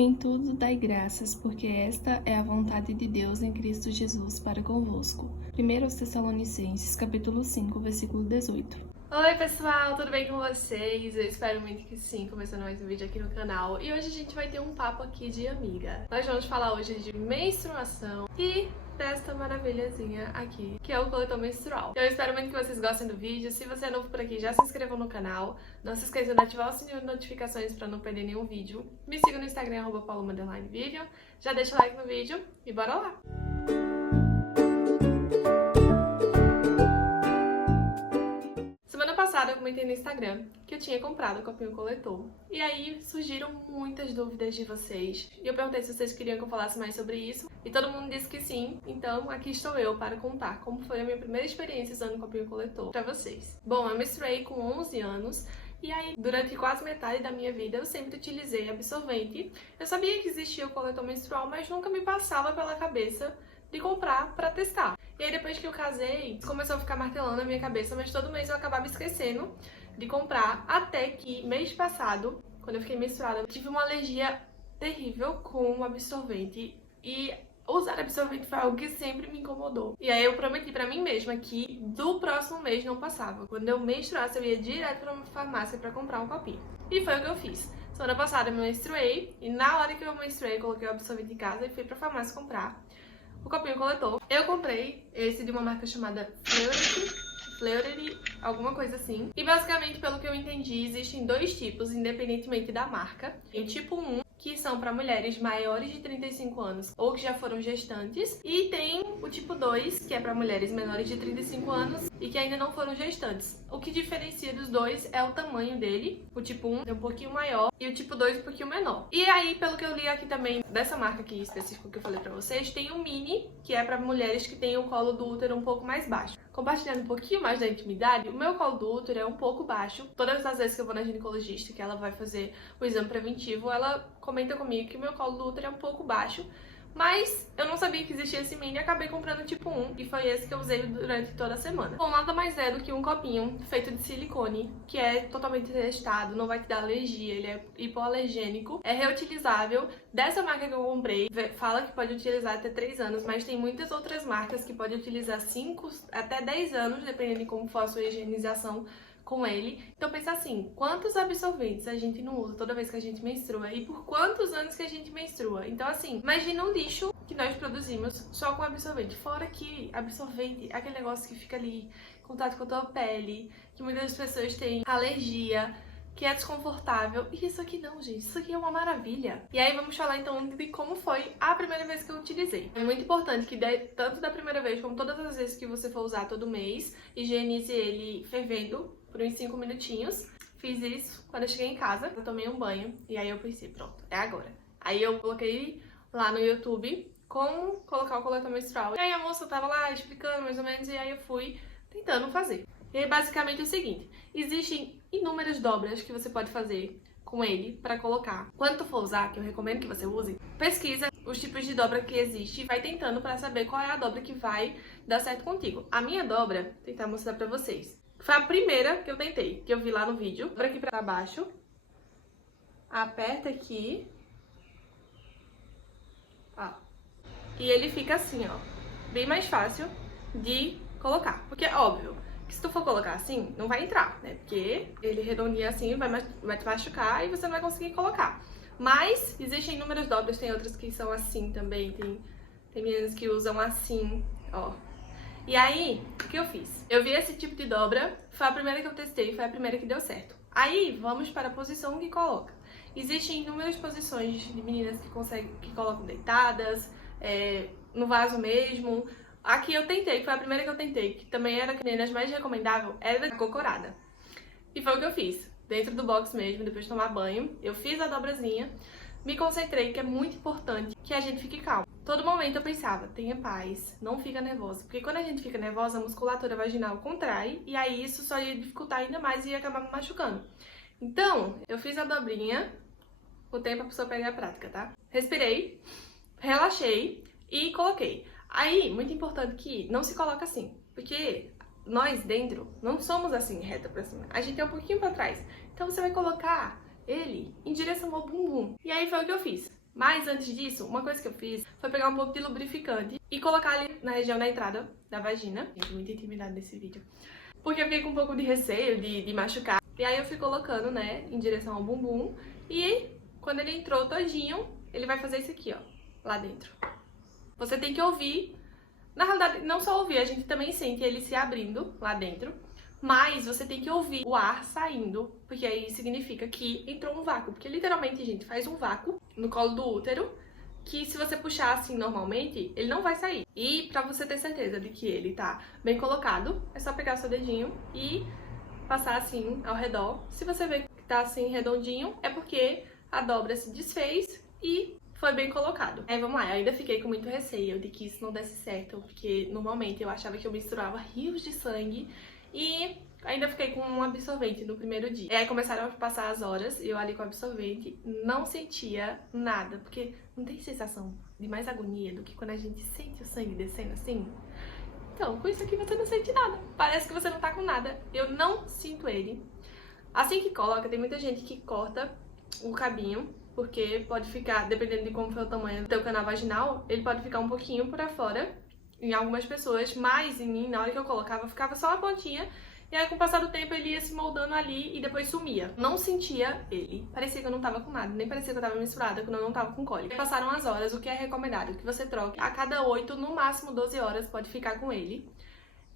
Em tudo dai graças, porque esta é a vontade de Deus em Cristo Jesus para convosco. 1 aos Tessalonicenses, capítulo 5, versículo 18. Oi pessoal, tudo bem com vocês? Eu espero muito que sim, começando mais um vídeo aqui no canal. E hoje a gente vai ter um papo aqui de amiga. Nós vamos falar hoje de menstruação e desta maravilhazinha aqui, que é o coletor menstrual. Eu espero muito que vocês gostem do vídeo. Se você é novo por aqui, já se inscreva no canal. Não se esqueça de ativar o sininho de notificações para não perder nenhum vídeo. Me siga no Instagram, @paloma_vivian. Já deixa o like no vídeo e bora lá! Eu comentei no Instagram que eu tinha comprado o copinho coletor. E aí surgiram muitas dúvidas de vocês. E eu perguntei se vocês queriam que eu falasse mais sobre isso. E todo mundo disse que sim. Então aqui estou eu para contar como foi a minha primeira experiência usando o copinho coletor para vocês. Bom, eu menstruei com 11 anos. E aí, durante quase metade da minha vida, eu sempre utilizei absorvente. Eu sabia que existia o coletor menstrual, mas nunca me passava pela cabeça de comprar para testar. E aí depois que eu casei, começou a ficar martelando na minha cabeça, mas todo mês eu acabava esquecendo de comprar, até que mês passado, quando eu fiquei menstruada, eu tive uma alergia terrível com o absorvente e usar absorvente foi algo que sempre me incomodou. E aí eu prometi pra mim mesma que do próximo mês não passava. Quando eu menstruasse, eu ia direto pra uma farmácia pra comprar um copinho. E foi o que eu fiz. Semana passada eu menstruei e na hora que eu menstruei, eu coloquei o absorvente em casa e fui pra farmácia comprar o copinho coletor. Eu comprei esse de uma marca chamada Fleury, alguma coisa assim. E basicamente, pelo que eu entendi, existem dois tipos, independentemente da marca. Tem o tipo 1, que são para mulheres maiores de 35 anos ou que já foram gestantes. E tem o tipo 2, que é para mulheres menores de 35 anos e que ainda não foram gestantes. O que diferencia dos dois é o tamanho dele. O tipo 1 é um pouquinho maior e o tipo 2 um pouquinho menor. E aí, pelo que eu li aqui também, dessa marca aqui específica que eu falei pra vocês, tem o mini, que é para mulheres que têm o colo do útero um pouco mais baixo. Compartilhando um pouquinho mais da intimidade, o meu colo do útero é um pouco baixo. Todas as vezes que eu vou na ginecologista, que ela vai fazer o exame preventivo, ela comenta comigo que o meu colo do útero é um pouco baixo. Mas eu não sabia que existia esse mini e acabei comprando o tipo 1, e foi esse que eu usei durante toda a semana. Bom, nada mais é do que um copinho feito de silicone, que é totalmente testado, não vai te dar alergia, ele é hipoalergênico, é reutilizável. Dessa marca que eu comprei, fala que pode utilizar até 3 anos, mas tem muitas outras marcas que pode utilizar 5 até 10 anos, dependendo de como for a sua higienização com ele. Então pensa assim, quantos absorventes a gente não usa toda vez que a gente menstrua e por quantos anos que a gente menstrua? Então assim, imagina um lixo que nós produzimos só com absorvente. Fora que absorvente é aquele negócio que fica ali em contato com a tua pele, que muitas pessoas têm alergia, que é desconfortável. E isso aqui não, gente. Isso aqui é uma maravilha. E aí vamos falar então de como foi a primeira vez que eu utilizei. É muito importante que tanto da primeira vez como todas as vezes que você for usar todo mês, higienize ele fervendo por uns 5 minutinhos. Fiz isso quando eu cheguei em casa, eu tomei um banho e aí eu pensei, pronto, é agora. Aí eu coloquei lá no YouTube como colocar o coletor menstrual. E aí a moça tava lá explicando mais ou menos e aí eu fui tentando fazer. E aí basicamente é o seguinte, existem inúmeras dobras que você pode fazer com ele para colocar. Quando tu for usar, que eu recomendo que você use, pesquisa os tipos de dobra que existe e vai tentando para saber qual é a dobra que vai dar certo contigo. A minha dobra, vou tentar mostrar para vocês. Foi a primeira que eu tentei, que eu vi lá no vídeo. Dobra aqui pra baixo. Aperta aqui. Ó. E ele fica assim, ó. Bem mais fácil de colocar. Porque é óbvio que se tu for colocar assim, não vai entrar, né? Porque ele redondinho assim vai te machucar e você não vai conseguir colocar. Mas existem inúmeras dobras, tem outras que são assim também. Tem meninas que usam assim, ó. E aí, o que eu fiz? Eu vi esse tipo de dobra, foi a primeira que eu testei, foi a primeira que deu certo. Aí, vamos para a posição que coloca. Existem inúmeras posições de meninas que colocam deitadas, no vaso mesmo. Aqui eu tentei, foi a primeira que eu tentei, que também era a meninas mais recomendável, era da cocorada. E foi o que eu fiz, dentro do box mesmo, depois de tomar banho, eu fiz a dobrazinha, me concentrei, que é muito importante que a gente fique calmo. Todo momento eu pensava, tenha paz, não fica nervosa. Porque quando a gente fica nervosa, a musculatura vaginal contrai e aí isso só ia dificultar ainda mais e ia acabar me machucando. Então, eu fiz a dobrinha, o tempo a pessoa pegar a prática, tá? Respirei, relaxei e coloquei. Aí, muito importante que não se coloca assim, porque nós dentro não somos assim, reta pra cima. A gente é um pouquinho pra trás. Então você vai colocar ele em direção ao bumbum. E aí foi o que eu fiz. Mas antes disso, uma coisa que eu fiz foi pegar um pouco de lubrificante e colocar ali na região da entrada da vagina. Tem muita intimidade nesse vídeo. Porque eu fiquei com um pouco de receio de machucar. E aí eu fui colocando, né, em direção ao bumbum. E quando ele entrou todinho, ele vai fazer isso aqui, ó, lá dentro. Você tem que ouvir. Na realidade, não só ouvir, a gente também sente ele se abrindo lá dentro. Mas você tem que ouvir o ar saindo, porque aí significa que entrou um vácuo. Porque literalmente, gente, faz um vácuo no colo do útero, que se você puxar assim normalmente, ele não vai sair. E pra você ter certeza de que ele tá bem colocado, é só pegar seu dedinho e passar assim ao redor. Se você ver que tá assim redondinho, é porque a dobra se desfez e foi bem colocado. Aí vamos lá, eu ainda fiquei com muito receio de que isso não desse certo, porque normalmente eu achava que eu misturava rios de sangue e ainda fiquei com um absorvente no primeiro dia. E aí começaram a passar as horas e eu ali com o absorvente não sentia nada, porque não tem sensação de mais agonia do que quando a gente sente o sangue descendo assim? Então, com isso aqui você não sente nada. Parece que você não tá com nada. Eu não sinto ele. Assim que coloca, tem muita gente que corta o cabinho, porque pode ficar, dependendo de como foi o tamanho do teu canal vaginal, ele pode ficar um pouquinho pra fora em algumas pessoas, mas em mim, na hora que eu colocava, ficava só a pontinha. E aí, com o passar do tempo, ele ia se moldando ali e depois sumia. Não sentia ele. Parecia que eu não tava com nada, nem parecia que eu tava menstruada, quando eu não tava com cólica. Passaram as horas, o que é recomendado? Que você troque a cada 8, no máximo 12 horas, pode ficar com ele.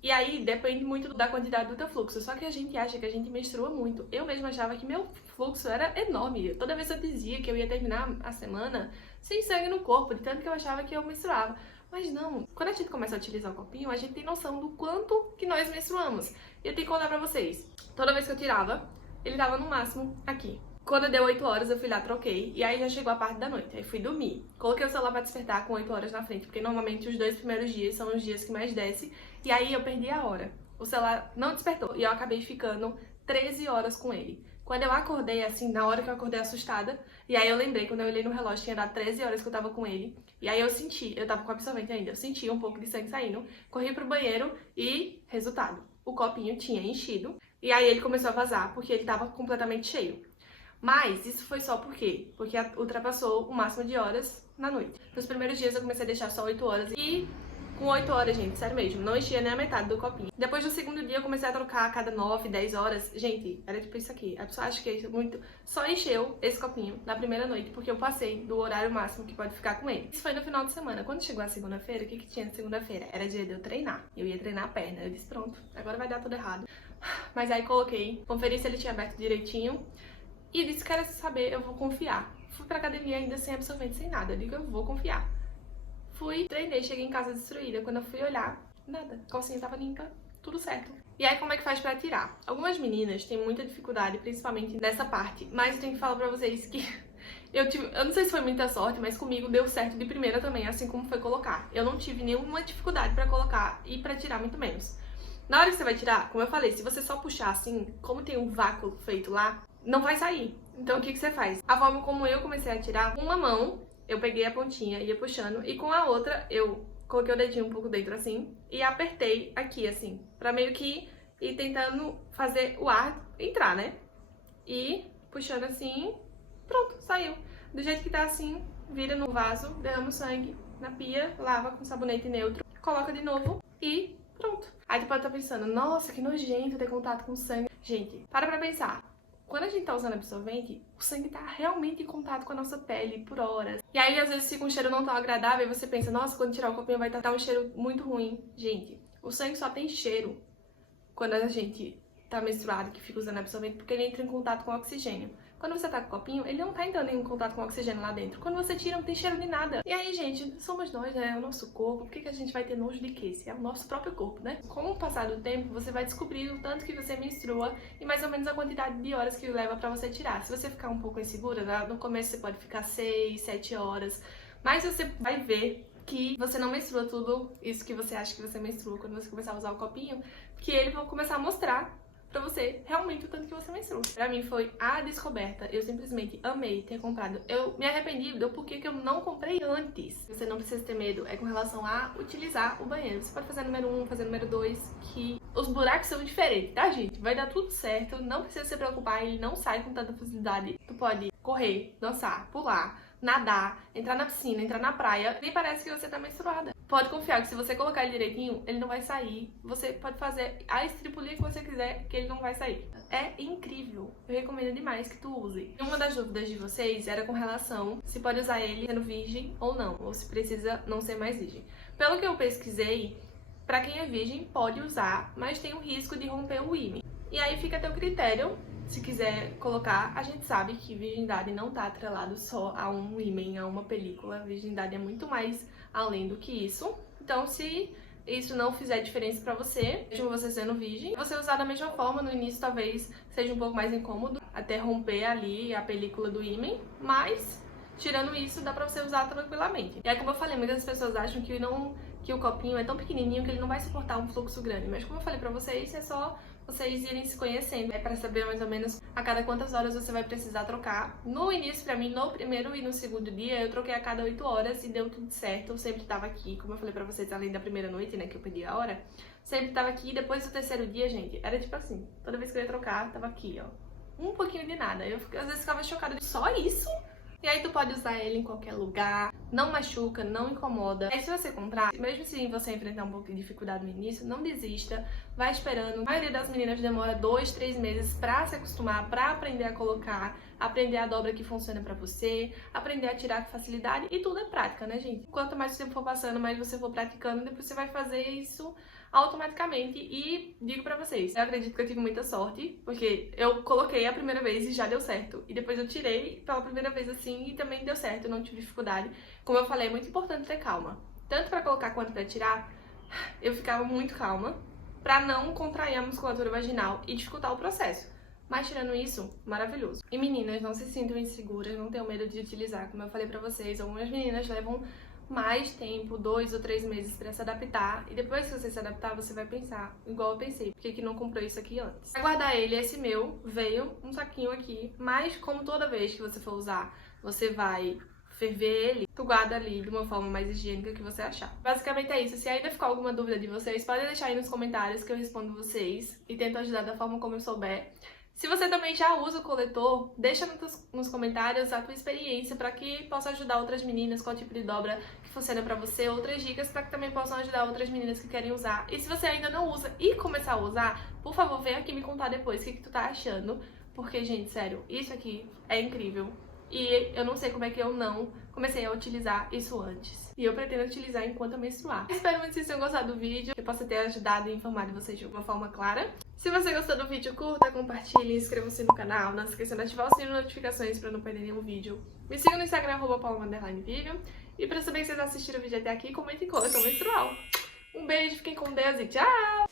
E aí, depende muito da quantidade do teu fluxo. Só que a gente acha que a gente menstrua muito. Eu mesma achava que meu fluxo era enorme. Toda vez eu dizia que eu ia terminar a semana sem sangue no corpo, de tanto que eu achava que eu menstruava. Mas não, quando a gente começa a utilizar o copinho, a gente tem noção do quanto que nós menstruamos. E eu tenho que contar pra vocês, toda vez que eu tirava, ele tava no máximo aqui. Quando deu 8 horas, eu fui lá, troquei, e aí já chegou a parte da noite, aí fui dormir. Coloquei o celular pra despertar com 8 horas na frente, porque normalmente os 2 primeiros dias são os dias que mais desce, e aí eu perdi a hora. O celular não despertou, e eu acabei ficando 13 horas com ele. Quando eu acordei, assim, na hora que eu acordei assustada, e aí eu lembrei, quando eu olhei no relógio, tinha dado 13 horas que eu tava com ele, e aí eu senti, eu tava com absorvente ainda, eu senti um pouco de sangue saindo, corri pro banheiro e, resultado, o copinho tinha enchido, e aí ele começou a vazar, porque ele tava completamente cheio. Mas isso foi só por quê? Porque ultrapassou o máximo de horas na noite. Nos primeiros dias eu comecei a deixar só 8 horas e com 8 horas, gente, sério mesmo, não enchia nem a metade do copinho. Depois do segundo dia eu comecei a trocar a cada 9, 10 horas. Gente, era tipo isso aqui. A pessoa acha que é muito... Só encheu esse copinho na primeira noite, porque eu passei do horário máximo que pode ficar com ele. Isso foi no final de semana. Quando chegou a segunda-feira, o que tinha na segunda-feira? Era dia de eu treinar. Eu ia treinar a perna. Eu disse, pronto, agora vai dar tudo errado. Mas aí coloquei, conferi se ele tinha aberto direitinho e disse, quero saber, eu vou confiar. Fui pra academia ainda sem absorvente, sem nada. Eu digo, eu vou confiar. Fui, treinei, cheguei em casa destruída. Quando eu fui olhar, nada. A calcinha tava limpa, tudo certo. E aí, como é que faz pra tirar? Algumas meninas têm muita dificuldade, principalmente nessa parte. Mas eu tenho que falar pra vocês que eu não sei se foi muita sorte, mas comigo deu certo de primeira também, assim como foi colocar. Eu não tive nenhuma dificuldade pra colocar e pra tirar muito menos. Na hora que você vai tirar, como eu falei, se você só puxar assim, como tem um vácuo feito lá, não vai sair. Então o que você faz? A forma como eu comecei a tirar, com uma mão, eu peguei a pontinha, ia puxando, e com a outra eu coloquei o dedinho um pouco dentro assim, e apertei aqui assim, pra meio que ir tentando fazer o ar entrar, né? E puxando assim, pronto, saiu. Do jeito que tá assim, vira no vaso, derrama o sangue na pia, lava com sabonete neutro, coloca de novo e pronto. Aí tu pode estar pensando, nossa, que nojento ter contato com sangue. Gente, pra pensar. Quando a gente tá usando absorvente, o sangue tá realmente em contato com a nossa pele por horas. E aí, às vezes, fica um cheiro não tão agradável e você pensa, nossa, quando tirar o copinho vai estar um cheiro muito ruim. Gente, o sangue só tem cheiro quando a gente tá menstruado, que fica usando absorvente, porque ele entra em contato com o oxigênio. Quando você tá com o copinho, ele não tá entrando em contato com o oxigênio lá dentro. Quando você tira, não tem cheiro de nada. E aí, gente, somos nós, né? É o nosso corpo. Por que a gente vai ter nojo de quê? Se é o nosso próprio corpo, né? Com o passar do tempo, você vai descobrir o tanto que você menstrua e mais ou menos a quantidade de horas que leva pra você tirar. Se você ficar um pouco insegura, no começo você pode ficar 6, 7 horas. Mas você vai ver que você não menstrua tudo isso que você acha que você menstrua quando você começar a usar o copinho, que ele vai começar a mostrar pra você realmente o tanto que você menstrua. Pra mim foi a descoberta. Eu simplesmente amei ter comprado. Eu me arrependi do porquê que eu não comprei antes. Você não precisa ter medo, é com relação a utilizar o banheiro. Você pode fazer número 1, fazer número 2, que os buracos são diferentes, tá, gente? Vai dar tudo certo, não precisa se preocupar, ele não sai com tanta facilidade. Tu pode correr, dançar, pular, nadar, entrar na piscina, entrar na praia, nem parece que você tá menstruada. Pode confiar que se você colocar ele direitinho, ele não vai sair. Você pode fazer a estripulia que você quiser, que ele não vai sair. É incrível. Eu recomendo demais que tu use. E uma das dúvidas de vocês era com relação se pode usar ele sendo virgem ou não, ou se precisa não ser mais virgem. Pelo que eu pesquisei, pra quem é virgem pode usar, mas tem o risco de romper o ímã. E aí fica a teu critério. Se quiser colocar, a gente sabe que virgindade não tá atrelado só a um ímã, a uma película. Virgindade é muito mais além do que isso. Então, se isso não fizer diferença pra você, mesmo você sendo virgem, você usar da mesma forma, no início talvez seja um pouco mais incômodo, até romper ali a película do ímã, mas tirando isso, dá pra você usar tranquilamente. E aí, como eu falei, muitas pessoas acham que o copinho é tão pequenininho que ele não vai suportar um fluxo grande, mas como eu falei pra vocês, é só vocês irem se conhecendo, para saber mais ou menos a cada quantas horas você vai precisar trocar. No início, pra mim, no primeiro e no segundo dia, eu troquei a cada 8 horas e deu tudo certo. Eu sempre tava aqui, como eu falei pra vocês, além da primeira noite, né, que eu pedi a hora, sempre tava aqui. E depois do terceiro dia, gente, era tipo assim, toda vez que eu ia trocar, tava aqui, ó, um pouquinho de nada. Eu às vezes ficava chocada de só isso. E aí tu pode usar ele em qualquer lugar, não machuca, não incomoda. E se você comprar, mesmo se você enfrentar um pouco de dificuldade no início, não desista, vai esperando. A maioria das meninas demora 2, 3 meses pra se acostumar, pra aprender a colocar, aprender a dobra que funciona pra você, aprender a tirar com facilidade, e tudo é prática, né, gente? Quanto mais o tempo for passando, mais você for praticando, depois você vai fazer isso automaticamente. E digo pra vocês, eu acredito que eu tive muita sorte, porque eu coloquei a primeira vez e já deu certo, e depois eu tirei pela primeira vez assim e também deu certo, eu não tive dificuldade. Como eu falei, é muito importante ter calma, tanto pra colocar quanto pra tirar. Eu ficava muito calma pra não contrair a musculatura vaginal e dificultar o processo. Mas tirando isso, maravilhoso. E meninas, não se sintam inseguras, não tenham medo de utilizar. Como eu falei pra vocês, algumas meninas levam mais tempo, 2 ou 3 meses pra se adaptar, e depois que você se adaptar, você vai pensar, igual eu pensei, por que não comprou isso aqui antes? Pra guardar ele, esse meu veio um saquinho aqui, mas como toda vez que você for usar, você vai ferver ele, tu guarda ali de uma forma mais higiênica que você achar. Basicamente é isso. Se ainda ficou alguma dúvida de vocês, podem deixar aí nos comentários que eu respondo vocês e tento ajudar da forma como eu souber. Se você também já usa o coletor, deixa nos comentários a tua experiência para que possa ajudar outras meninas, qual tipo de dobra que funciona para você, outras dicas para que também possam ajudar outras meninas que querem usar. E se você ainda não usa e começar a usar, por favor, vem aqui me contar depois o que tu tá achando, porque, gente, sério, isso aqui é incrível. E eu não sei como é que eu não comecei a utilizar isso antes. E eu pretendo utilizar enquanto eu menstruar. Espero muito que vocês tenham gostado do vídeo, que eu possa ter ajudado e informado vocês de uma forma clara. Se você gostou do vídeo, curta, compartilhe, inscreva-se no canal. Não se esqueça de ativar o sininho de notificações para não perder nenhum vídeo. Me siga no Instagram, @paula_video. E para saber se vocês assistiram o vídeo até aqui, comentem coleção menstrual. Um beijo, fiquem com Deus e tchau!